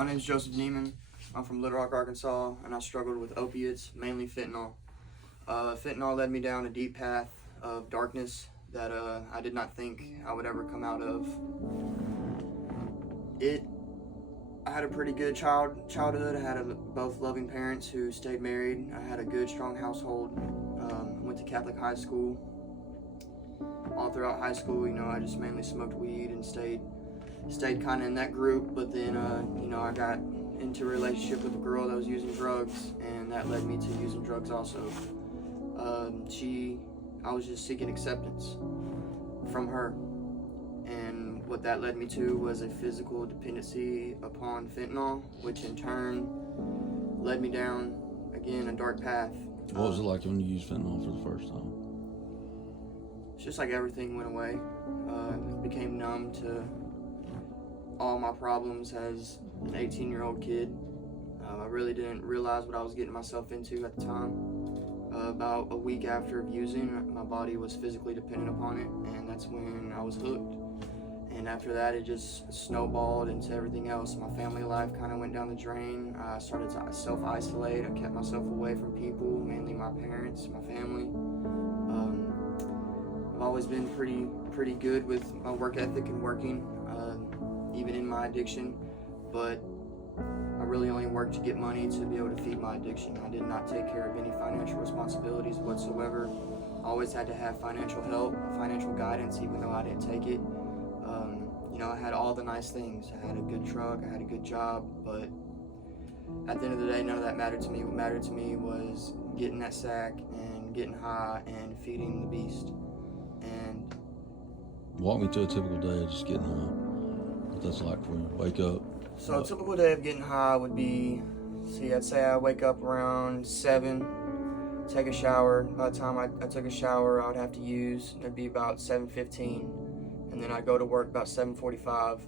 My name is Joseph Neiman. I'm from Little Rock, Arkansas, and I struggled with opiates, mainly fentanyl. Fentanyl led me down a deep path of darkness that I did not think I would ever come out of. I had a pretty good childhood. I had both loving parents who stayed married. I had a good, strong household. Went to Catholic high school. All throughout high school, I just mainly smoked weed and stayed kind of in that group. But then, I got into a relationship with a girl that was using drugs, and that led me to using drugs also. I was just seeking acceptance from her. And what that led me to was a physical dependency upon fentanyl, which in turn led me down, again, a dark path. What was it like when you used fentanyl for the first time? It's just like everything went away. Became numb to all my problems as an 18-year-old kid. I really didn't realize what I was getting myself into at the time. About a week after using, my body was physically dependent upon it, and that's when I was hooked. And after that, it just snowballed into everything else. My family life kind of went down the drain. I started to self-isolate. I kept myself away from people, mainly my parents, my family. I've always been pretty good with my work ethic and working, even in my addiction, but I really only worked to get money to be able to feed my addiction. I did not take care of any financial responsibilities whatsoever. I always had to have financial help, financial guidance, even though I didn't take it. I had all the nice things. I had a good truck, I had a good job, but at the end of the day, none of that mattered to me. What mattered to me was getting that sack and getting high and feeding the beast. And walk me through a typical day of just getting high. What that's like for you. Wake up. So a typical day of getting high would be, I'd say I wake up around 7, take a shower. By the time I took a shower, I would have to use, it'd be about 7:15. And then I'd go to work about 7:45,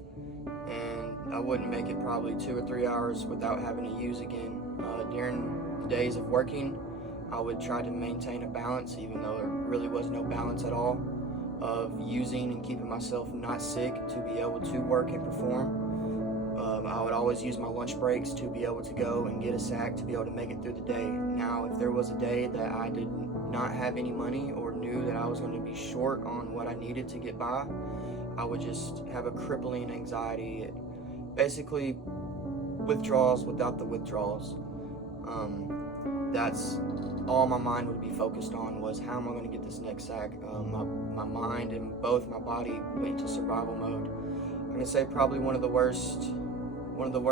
and I wouldn't make it probably 2 or 3 hours without having to use again. During the days of working, I would try to maintain a balance, even though there really was no balance at all, of using and keeping myself not sick to be able to work and perform. I would always use my lunch breaks to be able to go and get a sack to be able to make it through the day. Now, if there was a day that I did not have any money or knew that I was going to be short on what I needed to get by, I would just have a crippling anxiety. Basically, withdrawals without the withdrawals. That's all my mind would be focused on, was how am I going to get this next sack. My mind and both my body went into survival mode. I'm going to say probably one of the worst